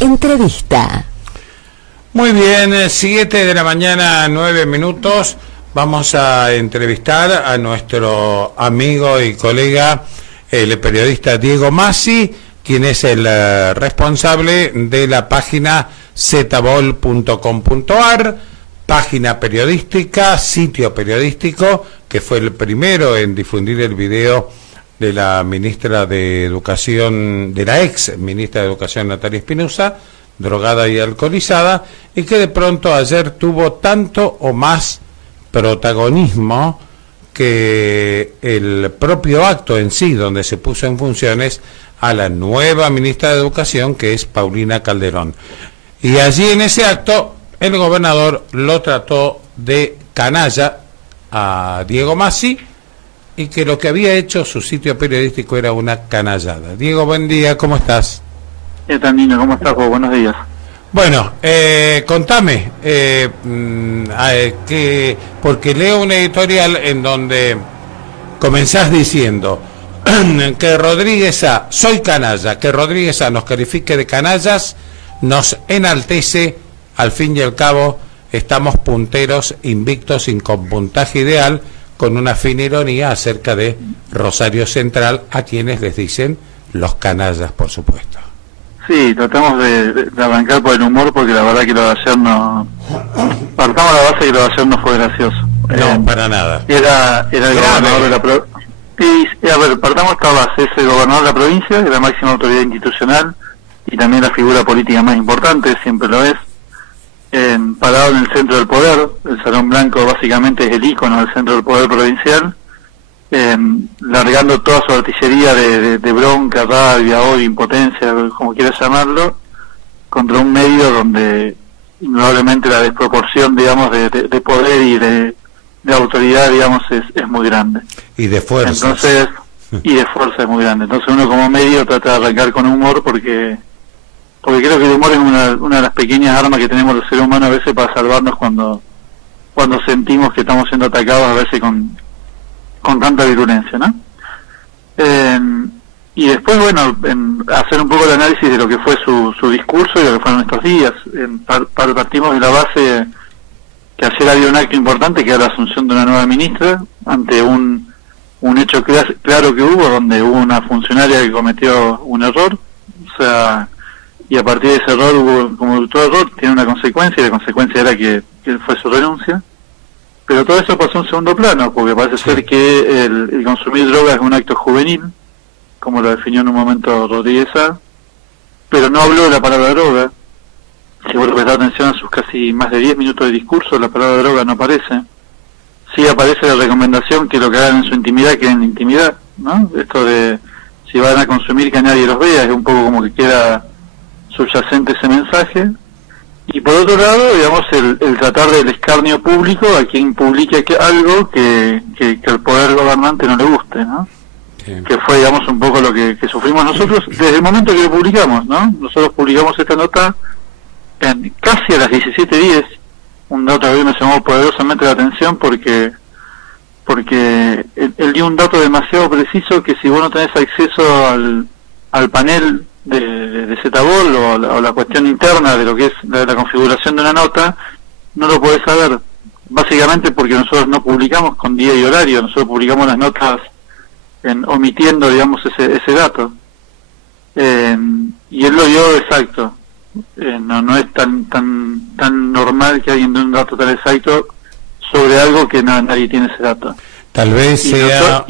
Entrevista. Muy bien, 7 de la mañana, 9 minutos. Vamos a entrevistar a nuestro amigo y colega, el periodista Diego Masi, quien es el responsable de la página zbol.com.ar, página periodística, sitio periodístico, que fue el primero en difundir el video de la ministra de Educación, de la ex ministra de Educación Natalia Espinosa, drogada y alcoholizada, y que de pronto ayer tuvo tanto o más protagonismo que el propio acto en sí, donde se puso en funciones a la nueva ministra de Educación, que es Paulina Calderón. Y allí en ese acto el gobernador lo trató de canalla a Diego Masi, y que lo que había hecho su sitio periodístico era una canallada. Diego, buen día, ¿cómo estás? ¿Qué tal, Nino? ¿Cómo estás vos? Buenos días. Bueno, contame, porque leo un editorial en donde comenzás diciendo que Rodríguez A, soy canalla, que Rodríguez A nos califique de canallas, nos enaltece, al fin y al cabo estamos punteros, invictos, y con puntaje ideal, con una fina ironía acerca de Rosario Central, a quienes les dicen los canallas, por supuesto. Sí, tratamos de arrancar por el humor, porque la verdad que lo de ayer no... Partamos de la base que lo de ayer no fue gracioso. No, para nada. Era el gobernador de la provincia. Y, a ver, partamos de esta base, es el gobernador de la provincia, es la máxima autoridad institucional, y también la figura política más importante, siempre lo es. Parado en el centro del poder, el Salón Blanco básicamente es el ícono del centro del poder provincial, largando toda su artillería de bronca, rabia, odio, impotencia, como quieras llamarlo, contra un medio donde indudablemente la desproporción, digamos, de poder y de autoridad, digamos, es muy grande. Y de fuerza. Entonces, y de fuerza es muy grande. Entonces uno como medio trata de arrancar con humor, porque creo que el humor es una de las pequeñas armas que tenemos los seres humanos a veces para salvarnos cuando sentimos que estamos siendo atacados, a veces con tanta virulencia, ¿no? Y después, bueno, hacer un poco el análisis de lo que fue su discurso y lo que fueron estos días. Partimos de la base que ayer había un acto importante, que era la asunción de una nueva ministra, ante un hecho claro que hubo, donde hubo una funcionaria que cometió un error, o sea, y a partir de ese error hubo, como todo error, tiene una consecuencia, y la consecuencia era que fue su renuncia. Pero todo eso pasó en segundo plano, porque parece ser que el consumir drogas es un acto juvenil, como lo definió en un momento Rodríguez A, pero no habló de la palabra droga. Si vos prestás atención a sus casi más de 10 minutos de discurso, la palabra droga no aparece. Sí aparece la recomendación que lo que hagan en su intimidad quede en intimidad, ¿no? Esto de si van a consumir que nadie los vea, es un poco como que queda subyacente ese mensaje. Y por otro lado, digamos, el tratar del escarnio público a quien publique algo que al poder gobernante no le guste, ¿no? Sí. Que fue, digamos, un poco lo que sufrimos nosotros desde el momento que lo publicamos, ¿no? Nosotros publicamos esta nota casi a las 17:10, un dato que a mí me llamó poderosamente la atención porque él dio un dato demasiado preciso, que si vos no tenés acceso al panel de ZBOL o la cuestión interna de lo que es la configuración de una nota, no lo podés saber, básicamente porque nosotros no publicamos con día y horario, nosotros publicamos las notas omitiendo, digamos, ese dato, y él lo dio exacto. No es tan normal que alguien dé un dato tan exacto sobre algo que nadie tiene ese dato. Tal vez sea...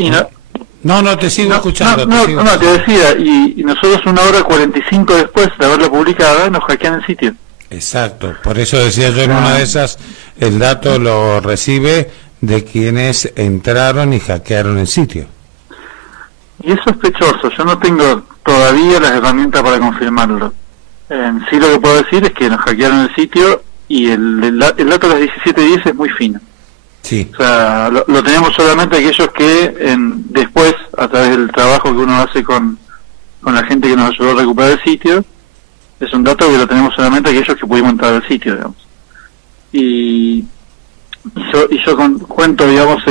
No, te sigo escuchando. Te decía, y nosotros 1:45 después de haberlo publicado, nos hackean el sitio. Exacto, por eso decía yo en una de esas, el dato lo recibe de quienes entraron y hackearon el sitio. Y es sospechoso, yo no tengo todavía las herramientas para confirmarlo. Sí, lo que puedo decir es que nos hackearon el sitio, y el dato de las 17:10 es muy fino. Sí. O sea, lo tenemos solamente aquellos que después, a través del trabajo que uno hace con la gente que nos ayudó a recuperar el sitio, es un dato que lo tenemos solamente aquellos que pudimos entrar al sitio, digamos. Y yo cuento, digamos,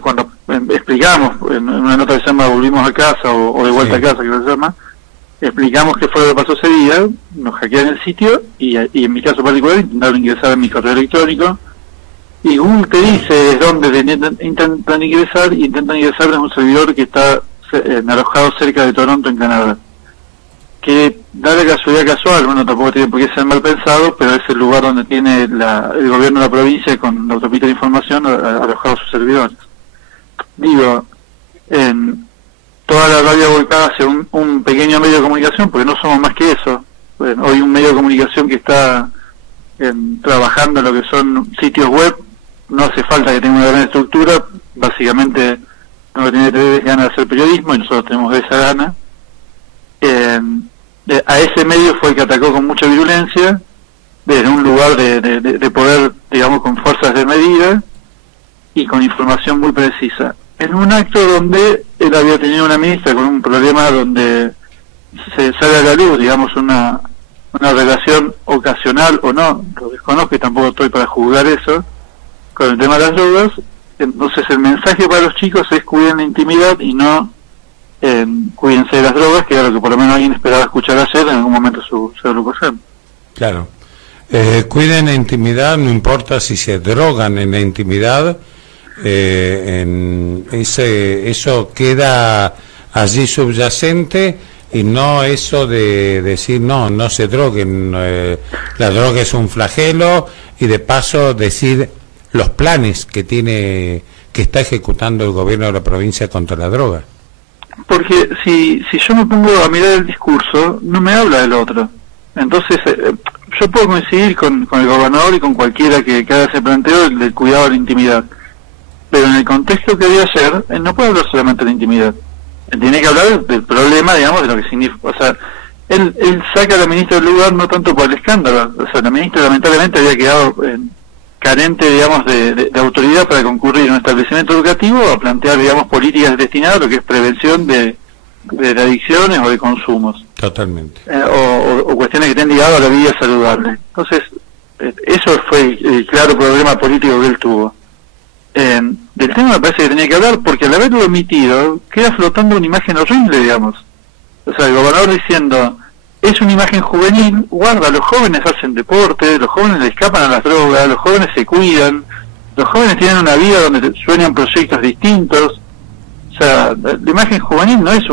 cuando explicamos en una nota que se llama Volvimos a casa, o De vuelta a casa, que se llama, explicamos qué fue lo que pasó ese día, nos hackearon el sitio y en mi caso particular intentaron ingresar en mi correo electrónico, y Google te dice dónde intentan ingresar, y intentan ingresar en un servidor que está alojado cerca de Toronto, en Canadá, que da la casualidad casual, bueno, tampoco tiene por qué ser mal pensado, pero es el lugar donde tiene el gobierno de la provincia con la autopista de información alojado sus servidores. Digo, toda la radio volcada hacia un pequeño medio de comunicación, porque no somos más que eso. Bueno, hoy un medio de comunicación que está trabajando en lo que son sitios web, no hace falta que tenga una gran estructura, básicamente no tiene ganas de hacer periodismo y nosotros tenemos esa gana. A ese medio fue el que atacó con mucha virulencia, desde un lugar de poder, digamos, con fuerzas de medida y con información muy precisa. En un acto donde él había tenido una ministra con un problema donde se sale a la luz, digamos, una relación ocasional o no, lo desconozco y tampoco estoy para juzgar eso, con el tema de las drogas. Entonces el mensaje para los chicos es cuiden la intimidad y no cuídense de las drogas, que era lo que por lo menos alguien esperaba escuchar ayer en algún momento su agrupación. Claro. Cuiden la intimidad, no importa si se drogan en la intimidad, eso queda allí subyacente, y no eso de decir no se droguen, la droga es un flagelo, y de paso decir los planes que está ejecutando el gobierno de la provincia contra la droga. Porque si yo me pongo a mirar el discurso, no me habla del otro. Entonces, yo puedo coincidir con el gobernador y con cualquiera que haga ese planteo del cuidado de la intimidad. Pero en el contexto que había ayer, él no puede hablar solamente de la intimidad. Él tiene que hablar del problema, digamos, de lo que significa. O sea, él saca a la ministra del lugar no tanto por el escándalo. O sea, la ministra lamentablemente había quedado carente, digamos, de autoridad para concurrir a un establecimiento educativo a plantear, digamos, políticas destinadas a lo que es prevención de adicciones o de consumos. Totalmente. O cuestiones que estén ligadas a la vida saludable. Entonces, eso fue el claro problema político que él tuvo. Del tema me parece que tenía que hablar, porque al haberlo omitido, queda flotando una imagen horrible, digamos. O sea, el gobernador diciendo, es una imagen juvenil, guarda, los jóvenes hacen deporte, los jóvenes le escapan a las drogas, los jóvenes se cuidan, los jóvenes tienen una vida donde sueñan proyectos distintos. O sea, la imagen juvenil no es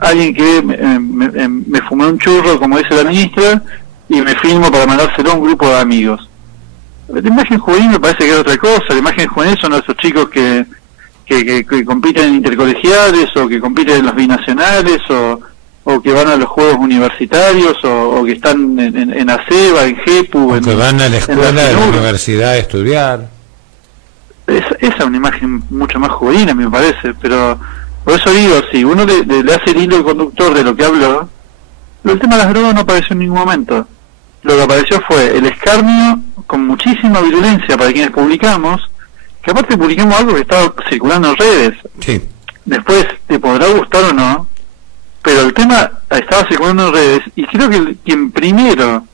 alguien que me fumé un churro, como dice la ministra, y me filmo para mandárselo a un grupo de amigos. La imagen juvenil me parece que es otra cosa. La imagen juvenil son esos chicos que compiten en intercolegiales, o que compiten en los binacionales, o que van a los juegos universitarios, o que están en ACEBA, en GEPU, o que van a la escuela de la universidad a estudiar. Esa es una imagen mucho más juvenil, a mí me parece. Pero por eso digo, si uno le hace el hilo conductor de lo que habló, el tema de las drogas no apareció en ningún momento. Lo que apareció fue el escarnio con muchísima virulencia para quienes publicamos, que aparte publicamos algo que estaba circulando en redes. Sí. Después te podrá gustar o no, pero el tema estaba circulando en redes, y creo que quien primero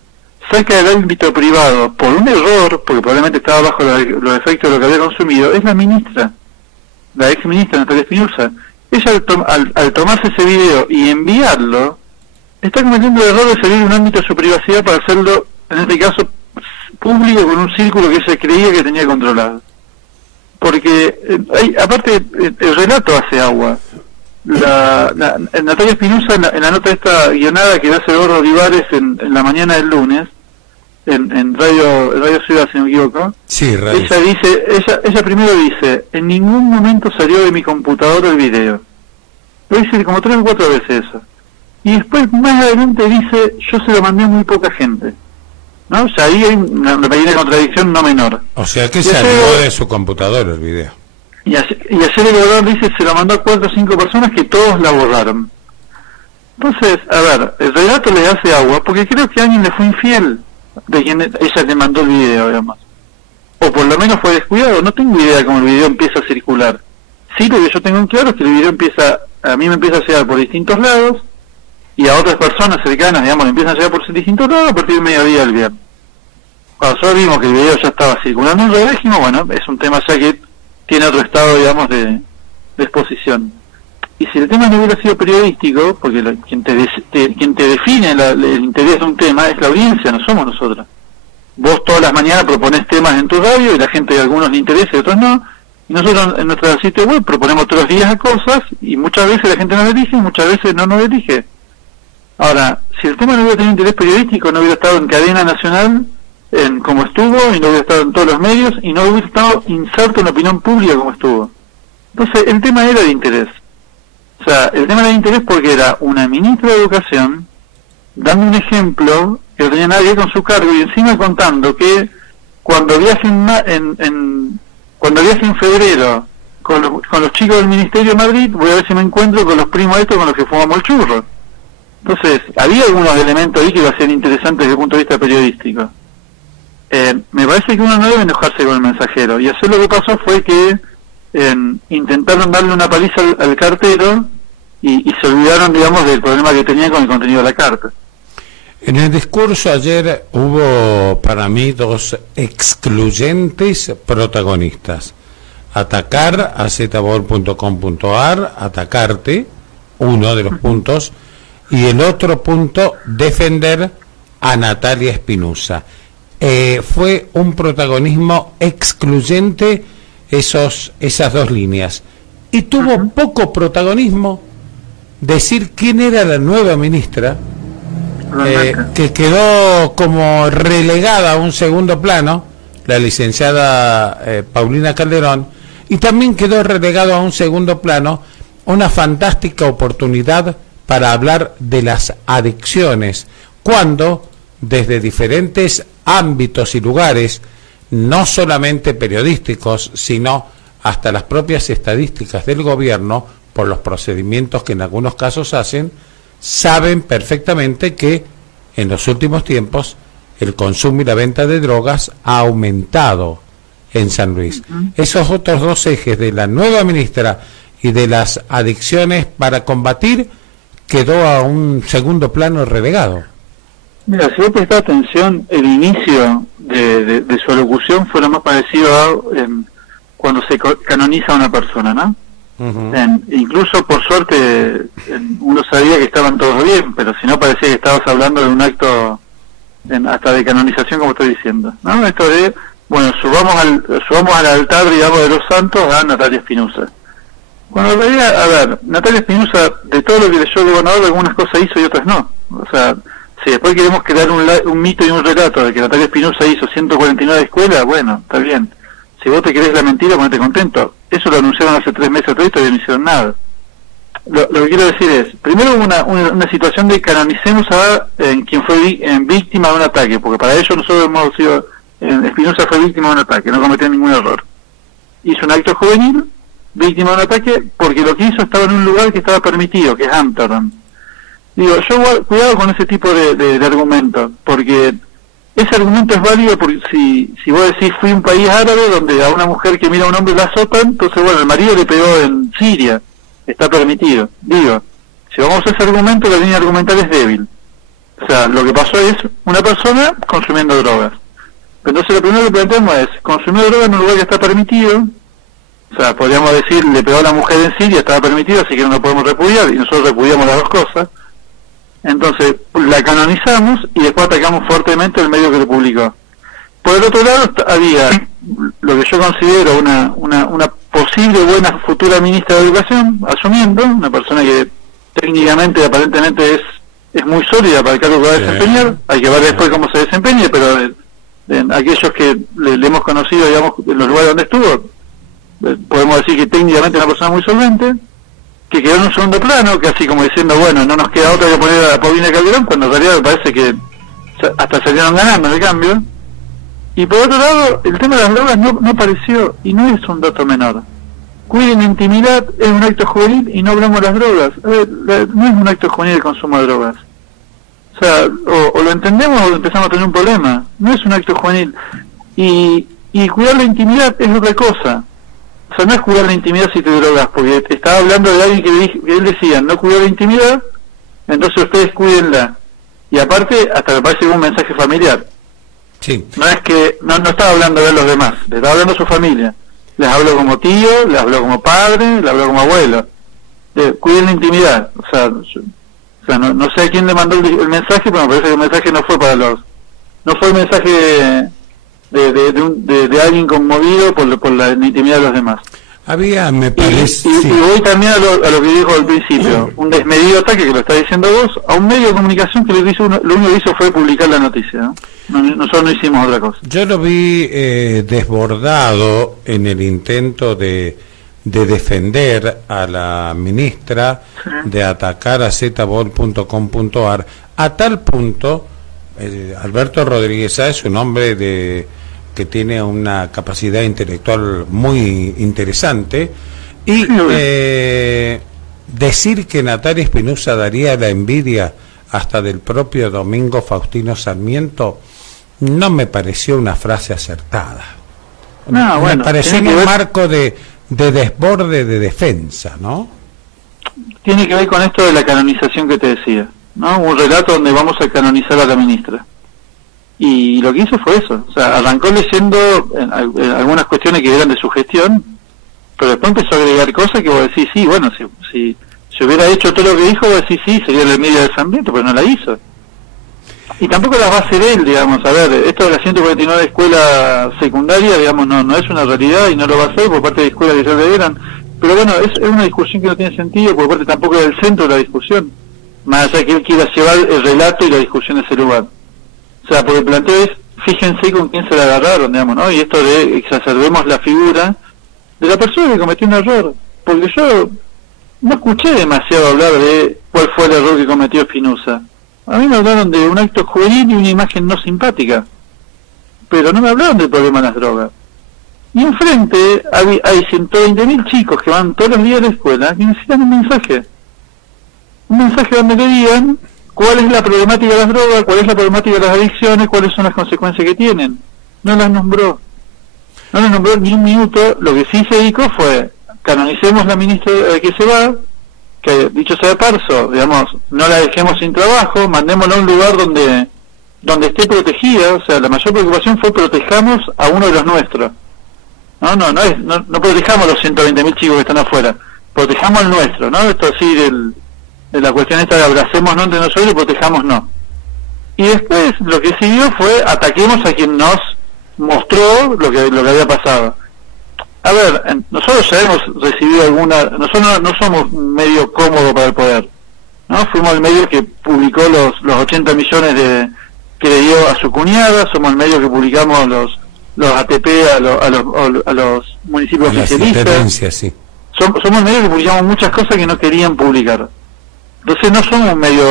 saca del ámbito privado por un error, porque probablemente estaba bajo los efectos de lo que había consumido, es la ministra, la ex ministra Natalia Espinosa. Ella al tomarse ese video y enviarlo, está cometiendo el error de salir de un ámbito de su privacidad para hacerlo, en este caso, público, con un círculo que ella creía que tenía controlado. Porque, aparte, el relato hace agua. Natalia Espinosa, en la nota esta guionada que hace Gordo Olivares en la mañana del lunes, en Radio Ciudad, si no me equivoco, sí, Radio. Ella primero dice, en ningún momento salió de mi computadora el video. Lo dice como 3 o 4 veces eso. Y después, más adelante, dice, yo se lo mandé a muy poca gente. ¿No? O sea, ahí hay una pequeña contradicción no menor. O sea, que salió de su computadora el video. Y ayer el gobernador dice, se lo mandó a 4 o 5 personas que todos la borraron. Entonces, a ver, el relato le hace agua, porque creo que alguien le fue infiel de quien ella le mandó el video, digamos. O por lo menos fue descuidado. No tengo idea cómo el video empieza a circular. Sí, lo que yo tengo en claro es que el video a mí me empieza a llegar por distintos lados, y a otras personas cercanas, digamos, le empiezan a llegar por distintos lados a partir del mediodía del viernes. Cuando nosotros vimos que el video ya estaba circulando en redes, dijimos, bueno, es un tema ya que tiene otro estado, digamos, de exposición. Y si el tema no hubiera sido periodístico, porque quien te define el interés de un tema es la audiencia, no somos nosotros. Vos todas las mañanas proponés temas en tu radio y la gente a algunos le interesa y a otros no. Y nosotros en nuestro sitio web proponemos todos los días cosas y muchas veces la gente nos elige y muchas veces no nos elige. Ahora, si el tema no hubiera tenido interés periodístico, no hubiera estado en cadena nacional como estuvo, y no hubiera estado en todos los medios, y no hubiera estado inserto en la opinión pública como estuvo. Entonces, el tema era de interés. O sea, el tema era de interés porque era una ministra de Educación dando un ejemplo que no tenía nada que ver con su cargo, y encima contando que cuando viaje en febrero con los chicos del Ministerio de Madrid, voy a ver si me encuentro con los primos estos con los que fumamos el churro. Entonces, había algunos elementos ahí que iban a ser interesantes desde el punto de vista periodístico. Me parece que uno no debe enojarse con el mensajero, y así lo que pasó fue que intentaron darle una paliza al cartero y se olvidaron, digamos, del problema que tenían con el contenido de la carta. En el discurso ayer hubo para mí dos excluyentes protagonistas: atacar a zbol.com.ar, atacarte, uno de los puntos, y el otro punto, defender a Natalia Espinosa. Fue un protagonismo excluyente esas dos líneas, y tuvo poco protagonismo decir quién era la nueva ministra, que quedó como relegada a un segundo plano, la licenciada Paulina Calderón, y también quedó relegado a un segundo plano una fantástica oportunidad para hablar de las adicciones, cuando desde diferentes ámbitos y lugares, no solamente periodísticos, sino hasta las propias estadísticas del gobierno, por los procedimientos que en algunos casos hacen, saben perfectamente que en los últimos tiempos el consumo y la venta de drogas ha aumentado en San Luis. Esos otros dos ejes de la nueva ministra y de las adicciones para combatir quedó a un segundo plano relegado. Mira, si vos prestás atención, el inicio de su alocución fue lo más parecido a cuando se canoniza a una persona, ¿no? Incluso, por suerte, uno sabía que estaban todos bien, pero si no parecía que estabas hablando de un acto hasta de canonización, como estoy diciendo, ¿no? Esto de, bueno, subamos al altar, digamos, de los santos a Natalia Espinosa. Cuando en realidad, a ver, Natalia Espinosa, de todo lo que leyó el gobernador, algunas cosas hizo y otras no. O sea, si después queremos crear un mito y un relato de que Natalia Espinosa hizo 149 escuelas, bueno, está bien. Si vos te querés la mentira, ponete contento. Eso lo anunciaron hace 3 meses atrás y todavía no hicieron nada. Lo que quiero decir es, primero una situación de canonicemos a quien fue víctima de un ataque, porque para ello nosotros hemos sido, Espinosa fue víctima de un ataque, no cometió ningún error. Hizo un acto juvenil, víctima de un ataque, porque lo que hizo estaba en un lugar que estaba permitido, que es Amsterdam. Digo, cuidado con ese tipo de argumentos, porque ese argumento es válido porque si vos decís fui a un país árabe donde a una mujer que mira a un hombre la azotan, entonces bueno, el marido le pegó en Siria, está permitido. Digo, si vamos a ese argumento, la línea argumental es débil. O sea, lo que pasó es una persona consumiendo drogas. Entonces lo primero que planteamos es, consumió drogas en un lugar que está permitido, o sea, podríamos decir, le pegó a la mujer en Siria, estaba permitido, así que no lo podemos repudiar, y nosotros repudiamos las dos cosas. Entonces la canonizamos y después atacamos fuertemente el medio que lo publicó. Por el otro lado había lo que yo considero una posible buena futura ministra de Educación, asumiendo, una persona que técnicamente aparentemente es muy sólida para el cargo que va a desempeñar. Hay que ver después cómo se desempeñe, pero aquellos que le hemos conocido, digamos, en los lugares donde estuvo, podemos decir que técnicamente es una persona muy solvente, que quedó en un segundo plano, casi como diciendo, bueno, no nos queda otra que poner a Paulina Calderón, cuando en realidad me parece que hasta salieron ganando en el cambio. Y por otro lado, el tema de las drogas no pareció, y no es un dato menor. Cuiden la intimidad, es un acto juvenil y no hablamos de las drogas. No es un acto juvenil el consumo de drogas. O sea, o lo entendemos o empezamos a tener un problema. No es un acto juvenil. Y cuidar la intimidad es otra cosa. O sea, no es cuidar la intimidad si te drogas, porque estaba hablando de alguien que él decía, no cuidar la intimidad, entonces ustedes cuídenla. Y aparte, hasta me parece un mensaje familiar. Sí. No es que, no estaba hablando de los demás, le estaba hablando a su familia. Les habló como tío, les habló como padre, les habló como abuelo. cuiden la intimidad. O sea, no sé a quién le mandó el mensaje, pero me parece que el mensaje no fue no fue el mensaje de alguien conmovido por la intimidad de los demás. Había, me parece... Y voy también a lo que dijo al principio, un desmedido ataque, que lo está diciendo vos, a un medio de comunicación que lo único que hizo fue publicar la noticia, ¿no? Nosotros no hicimos otra cosa. Yo lo vi desbordado en el intento de defender a la ministra, sí, de atacar a zbol.com.ar, a tal punto, Alberto Rodríguez es un hombre que tiene una capacidad intelectual muy interesante, y decir que Natalia Espinosa daría la envidia hasta del propio Domingo Faustino Sarmiento no me pareció una frase acertada. Me pareció un marco de desborde de defensa, ¿no? Tiene que ver con esto de la canonización que te decía, ¿no? Un relato donde vamos a canonizar a la ministra. Y lo que hizo fue eso, o sea, arrancó leyendo algunas cuestiones que eran de su gestión, pero después empezó a agregar cosas que vos decís, sí, bueno, si hubiera hecho todo lo que dijo, vos decís, sí, sería la envidia de Sarmiento, pero no la hizo. Y tampoco las va a hacer él, digamos, a ver, esto de las 149 escuelas secundarias, digamos, no es una realidad y no lo va a hacer por parte de escuelas que ya le dieran, pero bueno, es una discusión que no tiene sentido, por parte tampoco es el centro de la discusión, más allá de que él quiera llevar el relato y la discusión a ese lugar. O sea, porque el planteo es, fíjense con quién se la agarraron, digamos, ¿no? Y esto de exacerbemos la figura de la persona que cometió un error, porque yo no escuché demasiado hablar de cuál fue el error que cometió Espinosa. A mí me hablaron de un acto juvenil y una imagen no simpática, pero no me hablaron del problema de las drogas. Y enfrente hay 120.000 chicos que van todos los días a la escuela que necesitan un mensaje donde le digan cuál es la problemática de las drogas, cuál es la problemática de las adicciones, cuáles son las consecuencias que tienen. No las nombró ni un minuto. Lo que sí se dedicó fue, canonicemos la ministra que se va, que dicho sea de paso, digamos, no la dejemos sin trabajo, mandémosla a un lugar donde esté protegida. O sea, la mayor preocupación fue protejamos a uno de los nuestros. No protejamos a los 120.000 chicos que están afuera, protejamos al nuestro, ¿no? Esto así de la cuestión esta de abracémonos entre nosotros y protejámonos. Y después lo que siguió fue ataquemos a quien nos mostró lo que había pasado. A ver, nosotros ya hemos recibido nosotros no somos un medio cómodo para el poder, ¿no? Fuimos el medio que publicó los 80 millones que le dio a su cuñada, somos el medio que publicamos los ATP a los municipios oficialistas. Sí. Somos el medio que publicamos muchas cosas que no querían publicar. Entonces no somos un medio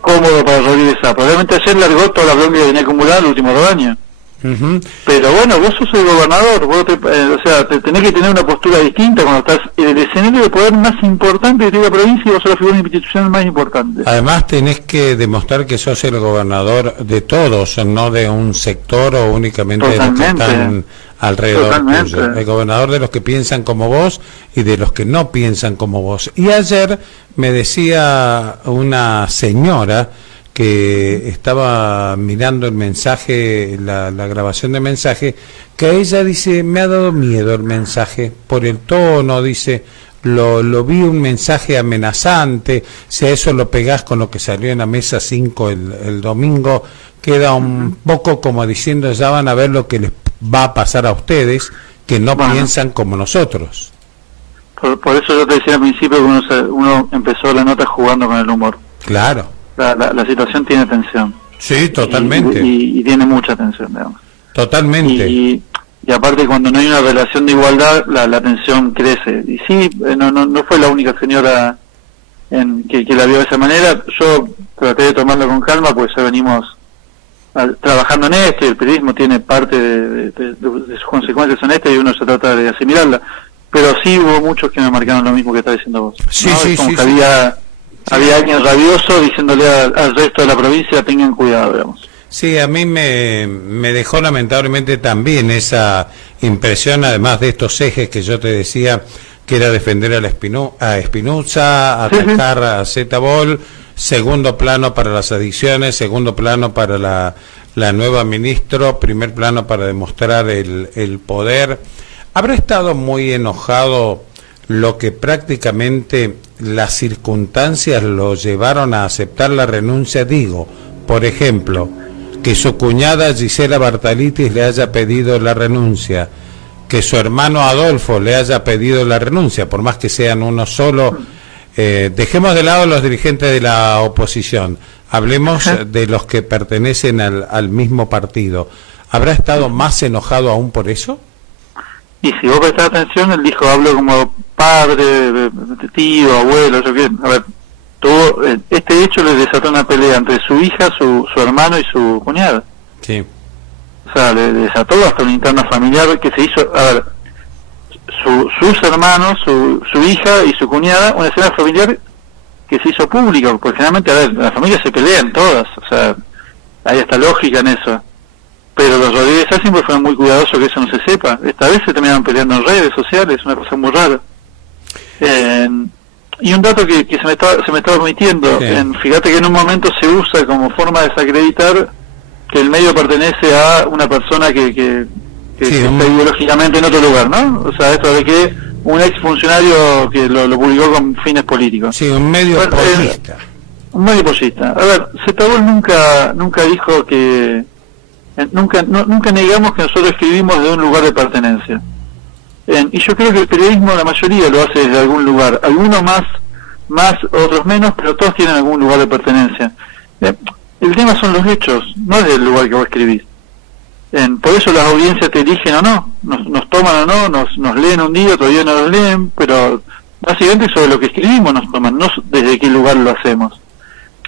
cómodo para Rodríguez Sá. Probablemente ayer largó toda la bronca que venía acumulada los últimos 2 años. Pero bueno, vos sos el gobernador, vos te tenés que tener una postura distinta cuando estás en el escenario de poder más importante que tiene la provincia y vos sos la figura institucional más importante. Además tenés que demostrar que sos el gobernador de todos, no de un sector o únicamente de los que están alrededor tuyo. El gobernador de los que piensan como vos y de los que no piensan como vos. Y ayer me decía una señora que estaba mirando el mensaje, la grabación de mensaje, que ella dice, me ha dado miedo el mensaje, por el tono, dice, lo vi un mensaje amenazante, si a eso lo pegás con lo que salió en la mesa 5 el domingo, queda un poco como diciendo, ya van a ver lo que les va a pasar a ustedes, que no piensan como nosotros. Por eso yo te decía al principio que uno empezó la nota jugando con el humor. Claro. La situación tiene tensión. Sí, totalmente. Y tiene mucha tensión, digamos. Totalmente. Y aparte, cuando no hay una relación de igualdad, la tensión crece. Y sí, no fue la única señora que la vio de esa manera. Yo traté de tomarlo con calma, pues ya venimos trabajando en esto, y el periodismo tiene parte de sus consecuencias en esto, y uno se trata de asimilarla. Pero sí hubo muchos que me marcaron lo mismo que está diciendo vos. Sí, ¿no? sí, como sí, que sí. Había alguien rabioso diciéndole al resto de la provincia, tengan cuidado, digamos. Sí, a mí me dejó lamentablemente también esa impresión, además de estos ejes que yo te decía, que era defender a Espinosa, atacar a ZBOL, segundo plano para las adicciones, segundo plano para la nueva ministra, primer plano para demostrar el poder. Habrá estado muy enojado lo que prácticamente las circunstancias lo llevaron a aceptar la renuncia, digo, por ejemplo, que su cuñada Gisela Bartalitis le haya pedido la renuncia, que su hermano Adolfo le haya pedido la renuncia, por más que sean uno solo. Dejemos de lado los dirigentes de la oposición, hablemos de los que pertenecen al mismo partido. ¿Habrá estado más enojado aún por eso? Y si vos prestás atención, él dijo, hablo como padre, tío, abuelo, yo qué. A ver, este hecho le desató una pelea entre su hija, su hermano y su cuñada. Sí. O sea, le desató hasta una interna familiar que se hizo, a ver, sus hermanos, su hija y su cuñada, una escena familiar que se hizo pública, porque generalmente, a ver, las familias se pelean todas, o sea, hay hasta lógica en eso. Pero los Rodríguez siempre fueron muy cuidadosos que eso no se sepa. Esta vez se terminaron peleando en redes sociales, una cosa muy rara. Y un dato que se me estaba omitiendo, fíjate que en un momento se usa como forma de desacreditar que el medio pertenece a una persona que está ideológicamente en otro lugar, ¿no? O sea, esto de que un ex funcionario que lo publicó con fines políticos. Sí, un medio posista. Un medio posista. A ver, Zetaboll nunca dijo que... Nunca negamos que nosotros escribimos de un lugar de pertenencia. Y yo creo que el periodismo, la mayoría lo hace desde algún lugar. Algunos más, otros menos, pero todos tienen algún lugar de pertenencia. El tema son los hechos, no es el lugar que vos escribís. Por eso las audiencias te eligen o no, nos toman o no, nos leen un día, otro día no nos leen, pero básicamente sobre lo que escribimos nos toman, no desde qué lugar lo hacemos.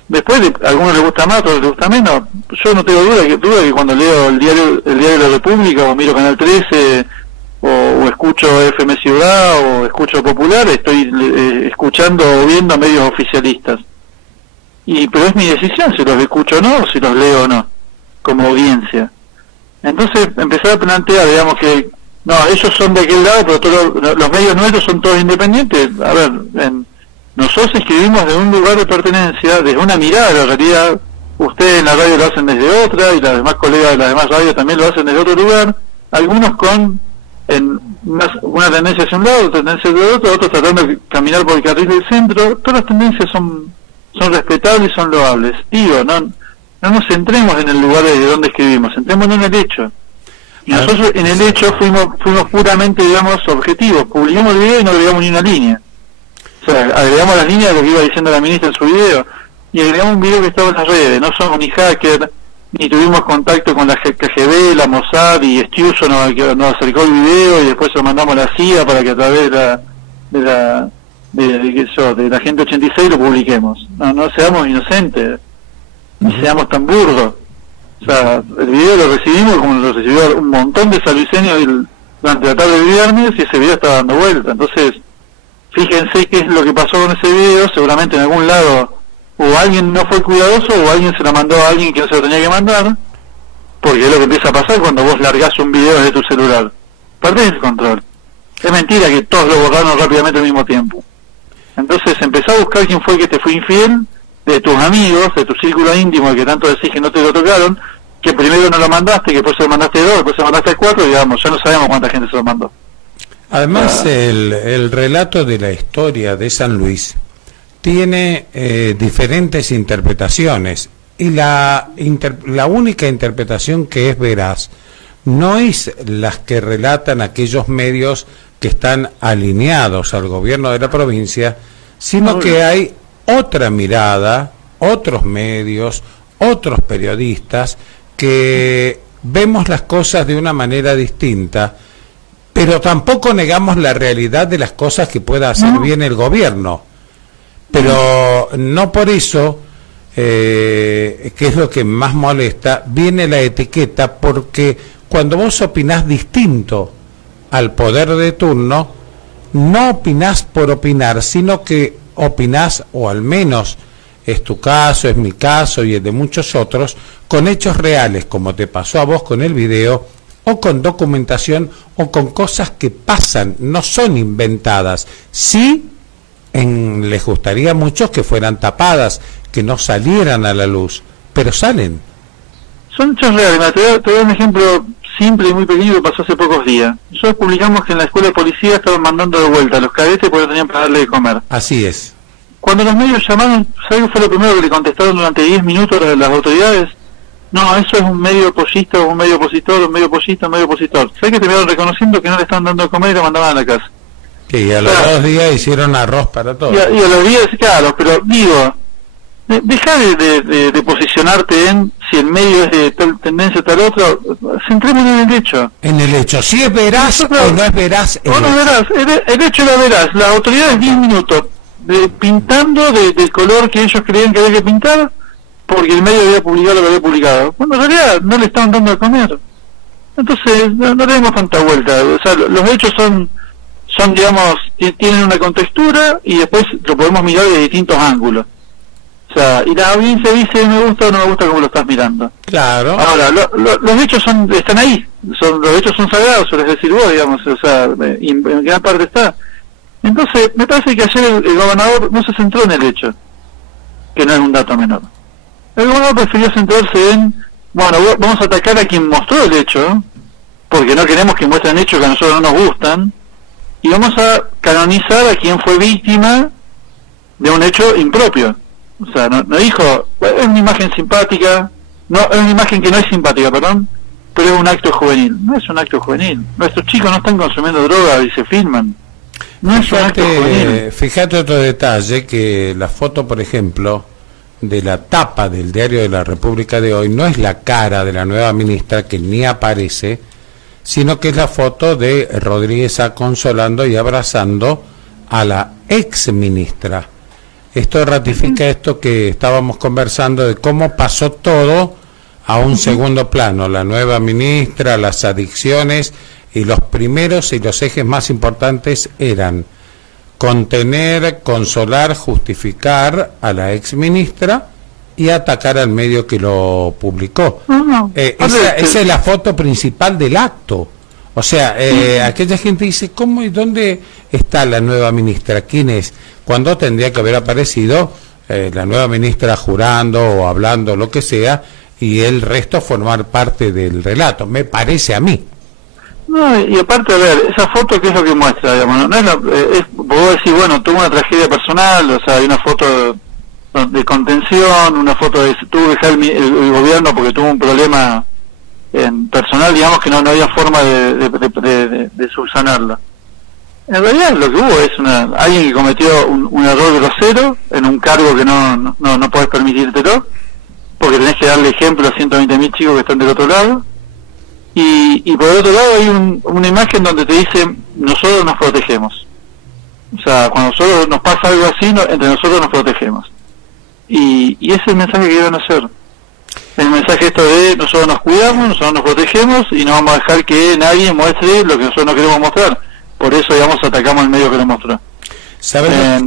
Después, a algunos les gusta más, a otros les gusta menos. Yo no tengo duda que cuando leo el diario de la República, o miro Canal 13, o escucho FM Ciudad, o escucho Popular, estoy escuchando o viendo medios oficialistas. Pero es mi decisión si los escucho o no, o si los leo o no, como audiencia. Entonces empezar a plantear, digamos que, no, ellos son de aquel lado, pero los medios nuestros son todos independientes. A ver, nosotros escribimos de un lugar de pertenencia, desde una mirada de la realidad. Ustedes en la radio lo hacen desde otra, y las demás colegas de las demás radios también lo hacen desde otro lugar. Algunos con una tendencia hacia un lado, otra tendencia hacia el otro, otros tratando de caminar por el carril del centro. Todas las tendencias son respetables y son loables. Digo, no nos centremos en el lugar desde donde escribimos, centrémonos en el hecho. Y nosotros en el hecho fuimos puramente, digamos, objetivos. Publicamos el video y no agregamos ni una línea. O sea, agregamos las líneas de lo que iba diciendo la ministra en su video, y agregamos un video que estaba en las redes. No somos ni hacker, ni tuvimos contacto con la KGB, la Mossad, y Stiuso nos acercó el video y después se lo mandamos a la CIA para que a través de la Agente 86 lo publiquemos. No seamos inocentes, ni seamos tan burdos. O sea, el video lo recibimos como lo recibió un montón de salviceños durante la tarde del viernes, y ese video estaba dando vuelta. Entonces, fíjense qué es lo que pasó con ese video. Seguramente en algún lado o alguien no fue cuidadoso, o alguien se lo mandó a alguien que no se lo tenía que mandar, porque es lo que empieza a pasar cuando vos largás un video desde tu celular. Perdés el control. Es mentira que todos lo borraron rápidamente al mismo tiempo. Entonces empezá a buscar quién fue el que te fue infiel, de tus amigos, de tu círculo íntimo, que tanto decís que no te lo tocaron, que primero no lo mandaste, que después se lo mandaste 2, después se lo mandaste 4, y digamos, ya no sabemos cuánta gente se lo mandó. Además, el relato de la historia de San Luis tiene diferentes interpretaciones, y la única interpretación que es veraz no es las que relatan aquellos medios que están alineados al gobierno de la provincia, sino que hay otra mirada, otros medios, otros periodistas que vemos las cosas de una manera distinta, pero tampoco negamos la realidad de las cosas que pueda hacer bien el gobierno. Pero no por eso, que es lo que más molesta, viene la etiqueta, porque cuando vos opinás distinto al poder de turno, no opinás por opinar, sino que opinás, o al menos es tu caso, es mi caso y el de muchos otros, con hechos reales, como te pasó a vos con el video, o con documentación, o con cosas que pasan, no son inventadas. Sí, les gustaría a muchos que fueran tapadas, que no salieran a la luz, pero salen. Son hechos reales. Te doy un ejemplo simple y muy pequeño que pasó hace pocos días. Nosotros publicamos que en la escuela de policía estaban mandando de vuelta a los cadetes porque no tenían para darle de comer. Así es. cuando los medios llamaron, ¿sabes qué fue lo primero que le contestaron durante 10 minutos las autoridades? No, eso es un medio pollista, un medio opositor, un medio pollista, un medio opositor. ¿Sabes que terminaron reconociendo que no le estaban dando de comer y lo mandaban a la casa? Sí, a los 2 días hicieron arroz para todos. Y a los días, claro, pero digo, deja de posicionarte en si el medio es de tal tendencia o tal otro, centrémonos en el hecho. En el hecho, si es veraz o no es veraz. No es veraz, el hecho lo verás. Las autoridades 10 minutos pintando del color que ellos creían que había que pintar, porque el medio había publicado lo que había publicado. Bueno, en realidad no le estaban dando de comer. Entonces, no le demos tanta vuelta. O sea, los hechos son digamos, tienen una contextura y después lo podemos mirar de distintos ángulos. O sea, y la audiencia dice me gusta o no me gusta como lo estás mirando. Claro. Ahora, los hechos están ahí. Los hechos son sagrados, es decir vos, digamos, o sea, y en gran parte está. Entonces, me parece que ayer el gobernador no se centró en el hecho, que no es un dato menor. El gobernador prefirió centrarse en, bueno, vamos a atacar a quien mostró el hecho, porque no queremos que muestren hechos que a nosotros no nos gustan, y vamos a canonizar a quien fue víctima de un hecho impropio. O sea, no dijo, es una imagen simpática, no es una imagen que no es simpática, perdón, pero es un acto juvenil. No es un acto juvenil. Nuestros chicos no están consumiendo droga y se filman. No es un acto juvenil. Fíjate otro detalle, que la foto, por ejemplo, de la tapa del Diario de la República de hoy no es la cara de la nueva ministra, que ni aparece, sino que es la foto de Rodríguez A. consolando y abrazando a la ex ministra. Esto ratifica esto que estábamos conversando de cómo pasó todo a un segundo plano, la nueva ministra, las adicciones, y los primeros y los ejes más importantes eran contener, consolar, justificar a la ex ministra y atacar al medio que lo publicó. Esa es la foto principal del acto. O sea, aquella gente dice, ¿cómo y dónde está la nueva ministra? ¿Quién es? Cuando tendría que haber aparecido la nueva ministra jurando o hablando, lo que sea, y el resto formar parte del relato, me parece a mí. No, y aparte, a ver, esa foto, ¿qué es lo que muestra? Digamos, no es vos decís, bueno, tuvo una tragedia personal, o sea, hay una foto de contención, una foto de tuvo que dejar el gobierno porque tuvo un problema personal, digamos que no había forma de subsanarla. En realidad lo que hubo es alguien que cometió un error grosero en un cargo que no podés permitírtelo, porque tenés que darle ejemplo a 120.000 chicos que están del otro lado, y por el otro lado hay una imagen donde te dice nosotros nos protegemos. O sea, cuando nosotros nos pasa algo así, entre nosotros nos protegemos. Y ese es el mensaje que iban a hacer. El mensaje esto de nosotros nos cuidamos, nosotros nos protegemos y no vamos a dejar que nadie muestre lo que nosotros no queremos mostrar. Por eso, digamos, atacamos el medio que lo mostró.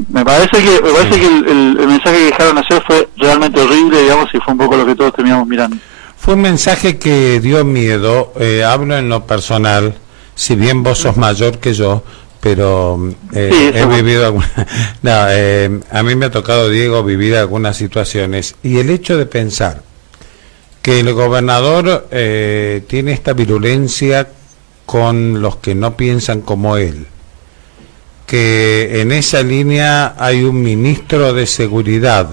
Me parece que el mensaje que dejaron hacer fue realmente horrible, digamos, y fue un poco lo que todos terminamos mirando. Fue un mensaje que dio miedo. Hablo en lo personal, si bien vos sos mayor que yo, pero he vivido a mí me ha tocado, Diego, vivir algunas situaciones, y el hecho de pensar que el gobernador tiene esta virulencia con los que no piensan como él, que en esa línea hay un ministro de seguridad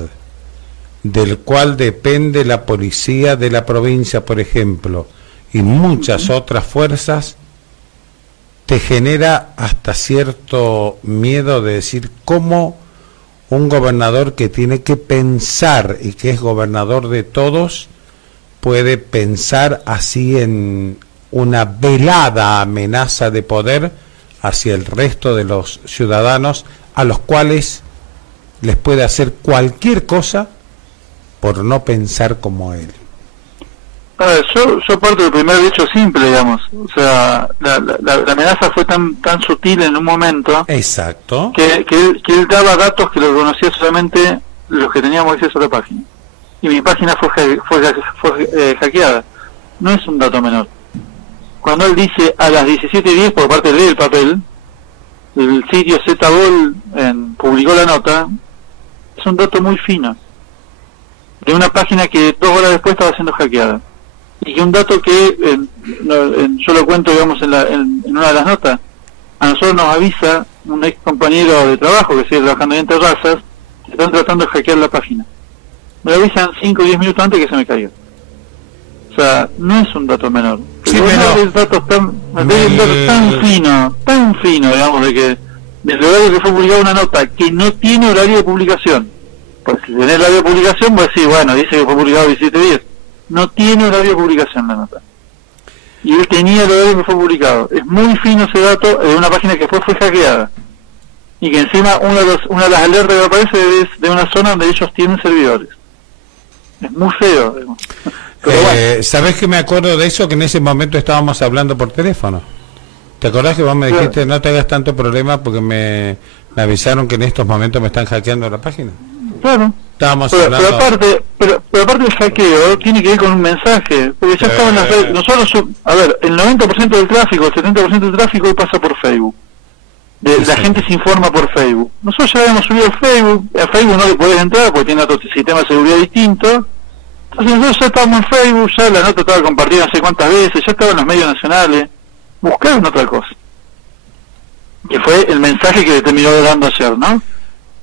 del cual depende la policía de la provincia, por ejemplo, y muchas otras fuerzas, te genera hasta cierto miedo de decir cómo un gobernador que tiene que pensar y que es gobernador de todos puede pensar así en una velada amenaza de poder hacia el resto de los ciudadanos, a los cuales les puede hacer cualquier cosa por no pensar como él. A ver, yo parto del primer dicho simple, digamos. O sea, la amenaza fue tan sutil en un momento. Exacto. Que él daba datos que los conocía solamente los que teníamos acceso a la página. Y mi página fue hackeada. No es un dato menor. Cuando él dice a las 17:10 por parte del papel, el sitio ZBOL publicó la nota, es un dato muy fino. De una página que 2 horas después estaba siendo hackeada. Y que un dato que yo lo cuento, digamos, en una de las notas, a nosotros nos avisa un ex compañero de trabajo que sigue trabajando en Terrazas, están tratando de hackear la página. Me lo avisan 5 o 10 minutos antes que se me caiga. O sea, no es un dato menor. Sí, pero el dato tan fino, digamos, de que del horario que fue publicada una nota que no tiene horario de publicación. Pues si tiene horario de publicación, pues sí, bueno, dice que fue publicado 17 días. No tiene horario de publicación la nota. Y él tenía el horario que fue publicado. Es muy fino ese dato de una página que fue hackeada. Y que encima una de las alertas que aparece es de una zona donde ellos tienen servidores. Es muy feo. Pero bueno. ¿Sabés que me acuerdo de eso? Que en ese momento estábamos hablando por teléfono. ¿Te acordás que vos me dijiste no te hagas tanto problema porque me avisaron que en estos momentos me están hackeando la página? Claro. Estábamos hablando... pero aparte del hackeo tiene que ir con un mensaje, porque ya estaban las redes. Nosotros, a ver, el 90% del tráfico, el 70% del tráfico hoy pasa por Facebook. La gente se informa por Facebook. Nosotros ya habíamos subido Facebook, a Facebook no le podés entrar porque tiene otro sistema de seguridad distinto. Entonces nosotros ya estábamos en Facebook, ya la nota estaba compartida no sé cuántas veces, ya estaba en los medios nacionales. Buscaron otra cosa. Que fue el mensaje que terminó dando ayer, ¿no?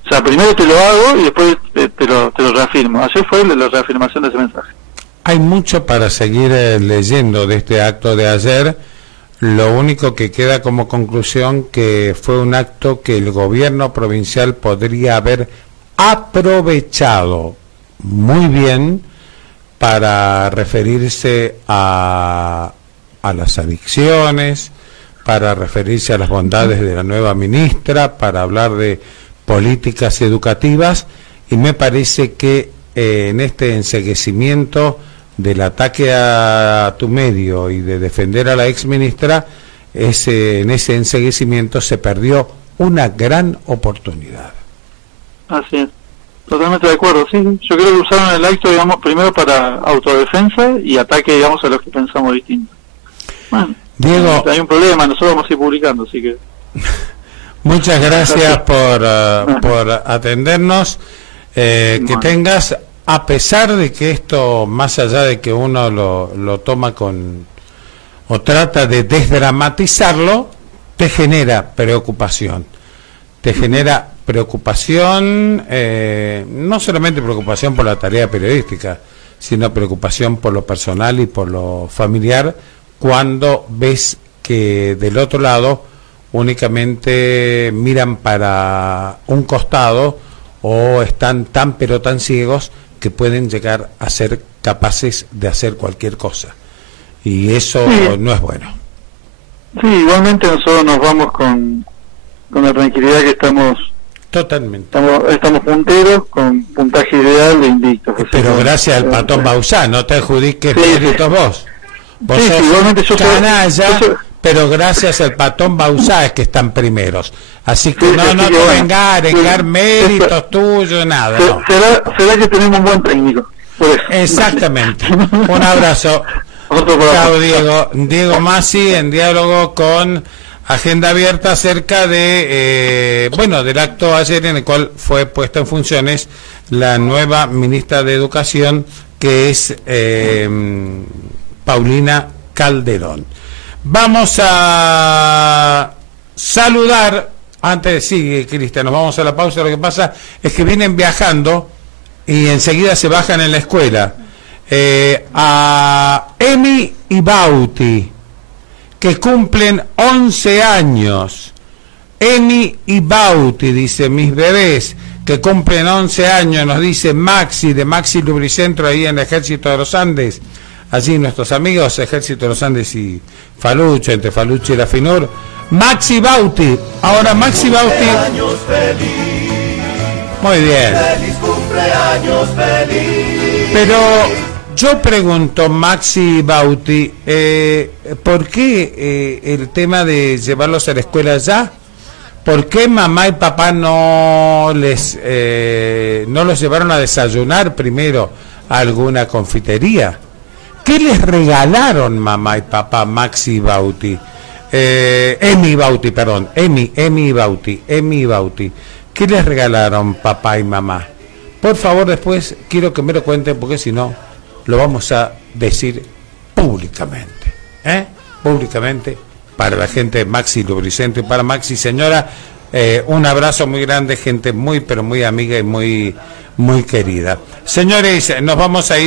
O sea, primero te lo hago y después te lo reafirmo. Ayer fue la reafirmación de ese mensaje. Hay mucho para seguir leyendo de este acto de ayer. Lo único que queda como conclusión que fue un acto que el gobierno provincial podría haber aprovechado muy bien para referirse a las adicciones, para referirse a las bondades de la nueva ministra, para hablar de políticas educativas, y me parece que en este enceguecimiento del ataque a tu medio y de defender a la ex ministra, en ese enceguecimiento se perdió una gran oportunidad. Así es, totalmente de acuerdo, sí. Yo creo que usaron el acto, digamos, primero para autodefensa y ataque, digamos, a los que pensamos distinto. Bueno, Diego, hay un problema, nosotros vamos a ir publicando, así que... Muchas gracias por atendernos, que tengas, a pesar de que esto, más allá de que uno lo toma o trata de desdramatizarlo, te genera preocupación. Te genera preocupación, no solamente preocupación por la tarea periodística, sino preocupación por lo personal y por lo familiar, cuando ves que del otro lado únicamente miran para un costado o están tan ciegos que pueden llegar a ser capaces de hacer cualquier cosa, y eso no es bueno. Sí, igualmente nosotros nos vamos con la tranquilidad que estamos totalmente estamos punteros con puntaje ideal de invictos. Pero gracias al Patón Bauzá, no te adjudiques méritos vos. Vos sos igualmente yo canalla, pero gracias al Patón Bauzá es que están primeros. Así que no te vengas a arengar méritos tuyos, nada. Será que tenemos un buen técnico. Por eso. Exactamente. Un abrazo. Chao, Diego. Diego Masi en diálogo con Agenda Abierta acerca de, del acto ayer en el cual fue puesta en funciones la nueva ministra de Educación, que es Paulina Calderón. Vamos a saludar, Cristian, nos vamos a la pausa. Lo que pasa es que vienen viajando y enseguida se bajan en la escuela. A Emi y Bauti, que cumplen 11 años. Emi y Bauti, dice, mis bebés, que cumplen 11 años, nos dice Maxi, de Maxi Lubricentro, ahí en el Ejército de los Andes. Allí nuestros amigos, Ejército de los Andes y Falucho, entre Falucho y la FINUR. Maxi Bauti, ahora Maxi Bauti. Muy bien. Feliz cumpleaños, feliz. Pero yo pregunto, Maxi Bauti, ¿por qué el tema de llevarlos a la escuela ya? ¿Por qué mamá y papá no los llevaron a desayunar primero a alguna confitería? ¿Qué les regalaron mamá y papá, Maxi Bauti? Emi Bauti. ¿Qué les regalaron papá y mamá? Por favor, después quiero que me lo cuenten, porque si no, lo vamos a decir públicamente. Públicamente, para la gente de Maxi Lubricentro y para Maxi. Señora, Un abrazo muy grande, gente muy, pero muy amiga y muy, muy querida. Señores, nos vamos a ir.